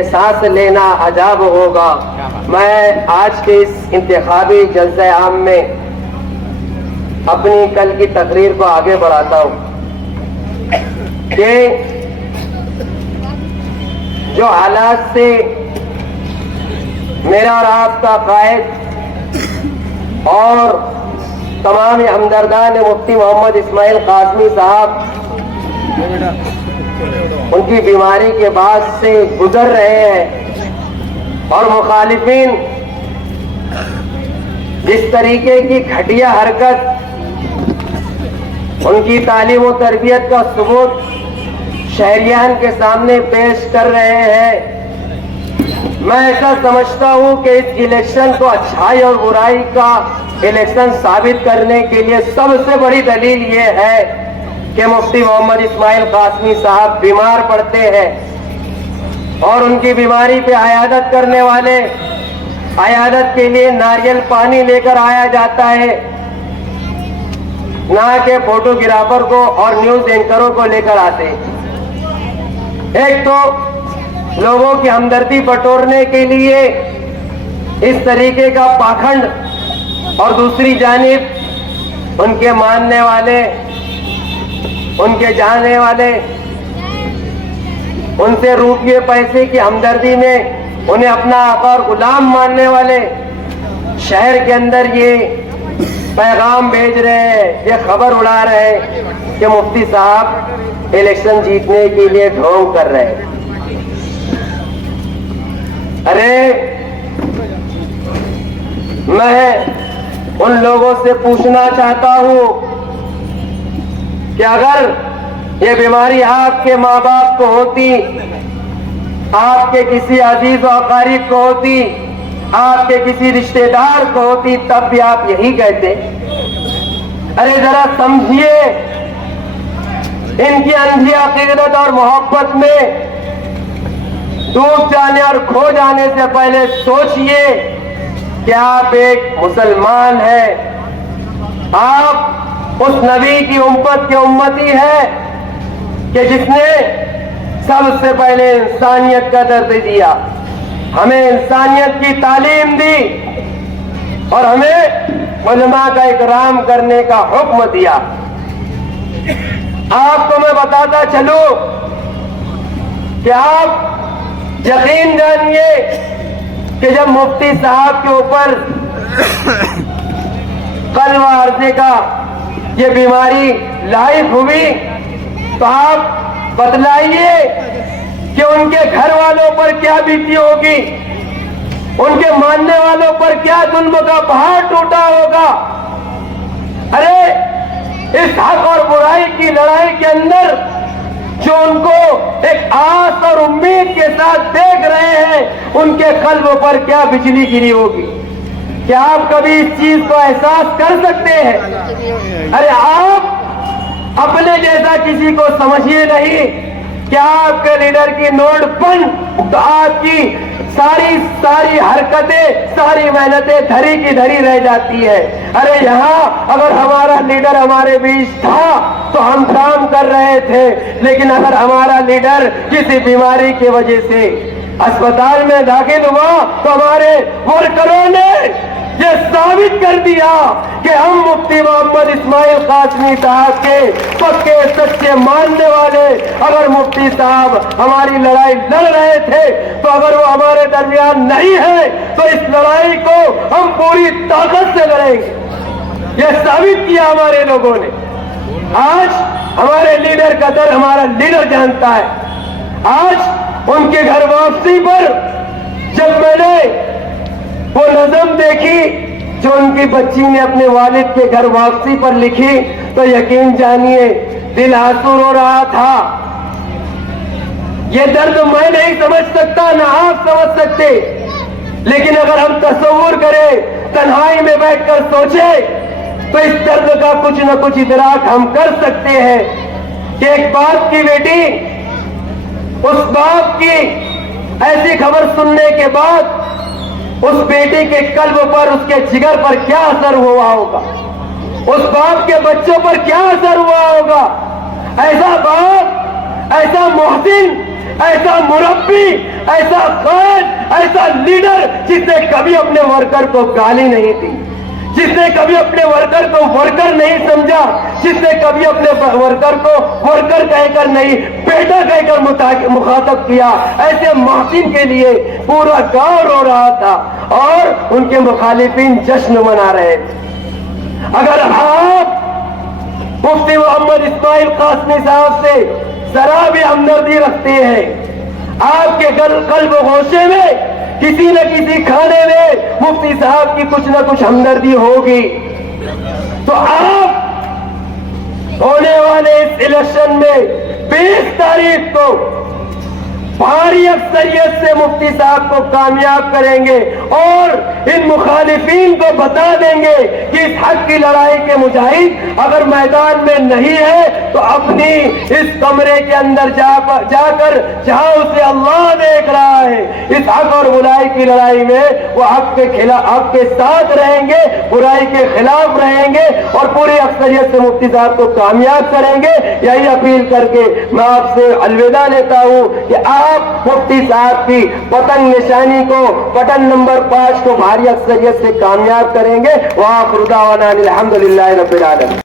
کہ سانس لینا عذاب ہوگا. میں آج کے اس انتخابی جلسہ عام میں اپنی کل کی تقریر کو آگے بڑھاتا ہوں کہ جو حالات سے میرا اور آپ کا قائد اور تمام ہمدردان مفتی محمد اسماعیل قاسمی صاحب ان کی بیماری کے بعد سے گزر رہے ہیں اور مخالفین جس طریقے کی گھٹیا حرکت ان کی تعلیم و تربیت کا ثبوت شہریان کے سامنے پیش کر رہے ہیں، میں ایسا سمجھتا ہوں کہ اس الیکشن کو اچھائی اور برائی کا الیکشن ثابت کرنے کے لیے سب سے بڑی دلیل یہ ہے کہ مفتی محمد اسماعیل قاسمی صاحب بیمار پڑتے ہیں اور ان کی بیماری پہ عیادت کرنے والے عیادت کے لیے ناریل پانی لے کر آیا جاتا ہے، نہ کہ فوٹوگرافر کو اور نیوز اینکروں کو لے کر آتے. ایک تو لوگوں کی ہمدردی بٹورنے کے لیے اس طریقے کا پاکھنڈ اور دوسری جانب ان کے ماننے والے، ان کے جاننے والے ان سے روپیے پیسے کی ہمدردی میں انہیں اپنا آقا اور غلام ماننے والے شہر کے اندر یہ پیغام بھیج رہے ہیں، یہ خبر اڑا رہے ہیں کہ مفتی صاحب الیکشن جیتنے کے لیے ڈھونگ کر رہے ہیں. ارے میں ان لوگوں سے پوچھنا چاہتا ہوں کہ اگر یہ بیماری آپ کے ماں باپ کو ہوتی، آپ کے کسی عزیز و اقارب کو ہوتی، آپ کے کسی رشتہ دار کو ہوتی، تب بھی آپ یہی کہتے؟ ارے ذرا سمجھیے، ان کی اندھی عقیدت اور محبت میں ڈوب جانے اور کھو جانے سے پہلے سوچئے کہ آپ ایک مسلمان ہیں، آپ اس نبی کی امت کے امتی ہیں کہ جس نے سب سے پہلے انسانیت کا درد دیا، ہمیں انسانیت کی تعلیم دی اور ہمیں علماء کا اکرام کرنے کا حکم دیا. آپ کو میں بتاتا چلوں کہ آپ یقین جانیے کہ جب مفتی صاحب کے اوپر قلب عارضے کا یہ بیماری لاحق ہوئی تو آپ بتلائیے کہ ان کے گھر والوں پر کیا بیتی ہوگی، ان کے ماننے والوں پر کیا ظلم کا پہاڑ ٹوٹا ہوگا. ارے اس حق اور برائی کی لڑائی کے اندر جو ان کو ایک آس اور امید کے ساتھ دیکھ رہے ہیں، ان کے قلب پر کیا بجلی گری ہوگی. کیا آپ کبھی اس چیز کو احساس کر سکتے ہیں؟ ارے آپ اپنے جیسا کسی کو سمجھیے نہیں. کیا آپ کے لیڈر کی نوٹ بند تو آپ کی ساری حرکتیں، ساری محنتیں دھری کی دھری رہ جاتی ہے. ارے یہاں اگر ہمارا لیڈر ہمارے بیچ تھا تو ہم کام کر رہے تھے، لیکن اگر ہمارا لیڈر کسی بیماری کی وجہ سے اسپتال میں داخل ہوا تو ہمارے ورکروں نے یہ ثابت کر دیا کہ ہم مفتی محمد اسماعیل قاسمی صاحب کے پکے سچے ماننے والے. اگر مفتی صاحب ہماری لڑائی لڑ رہے تھے تو اگر وہ ہمارے درمیان نہیں ہے تو اس لڑائی کو ہم پوری طاقت سے لڑیں گے. یہ ثابت کیا ہمارے لوگوں نے. آج ہمارے لیڈر کا در ہمارا لیڈر جانتا ہے. آج ان کے گھر واپسی پر جب میں نے وہ نظم دیکھی جو ان کی بچی نے اپنے والد کے گھر واپسی پر لکھی تو یقین جانیے دل آنسو رو رہا تھا. یہ درد میں نہیں سمجھ سکتا، نہ آپ سمجھ سکتے، لیکن اگر ہم تصور کریں، تنہائی میں بیٹھ کر سوچیں تو اس درد کا کچھ نہ کچھ ادراک ہم کر سکتے ہیں کہ ایک باپ کی بیٹی، اس باپ کی ایسی خبر سننے کے بعد اس بیٹی کے قلب پر، اس کے جگر پر کیا اثر ہوا ہوگا، اس باپ کے بچوں پر کیا اثر ہوا ہوگا. ایسا باپ، ایسا محسن ایسا مربی، ایسا قائد، ایسا لیڈر جس نے کبھی اپنے ورکر کو گالی نہیں دی، جس نے کبھی اپنے ورکر کو ورکر نہیں سمجھا، جس نے کبھی اپنے ورکر کو ورکر کہہ کر نہیں بیٹا کہہ کر مخاطب کیا، ایسے محسن کے لیے پورا گاؤں رو رہا تھا اور ان کے مخالفین جشن منا رہے تھے۔ اگر آپ مفتی محمد اسماعیل قاسمی صاحب سے ذرا بھی ہمدردی رکھتے ہیں، آپ کے قلب و گوشے میں کسی نہ کسی کھانے میں مفتی صاحب کی کچھ نہ کچھ ہمدردی ہوگی، تو آپ ہونے والے اس الیکشن میں 20 تاریخ کو بھاری اکثریت سے مفتی صاحب کو کامیاب کریں گے اور ان مخالفین کو بتا دیں گے کہ اس حق کی لڑائی کے مجاہد اگر میدان میں نہیں ہے تو اپنی اس کمرے کے اندر جا کر جہاں اسے اللہ دیکھ رہا ہے، اس حق اور برائی کی لڑائی میں وہ حق کے ساتھ رہیں گے، برائی کے خلاف رہیں گے اور پوری اکثریت سے مفتی صاحب کو کامیاب کریں گے۔ یہی اپیل کر کے میں آپ سے الوداع لیتا ہوں کہ آپ مفتی صاحب کی پتنگ نشانی کو بٹن نمبر 5 کو بھاری اکثریت سے کامیاب کریں گے۔ وآخر دعوانا الحمدللہ رب العالمین۔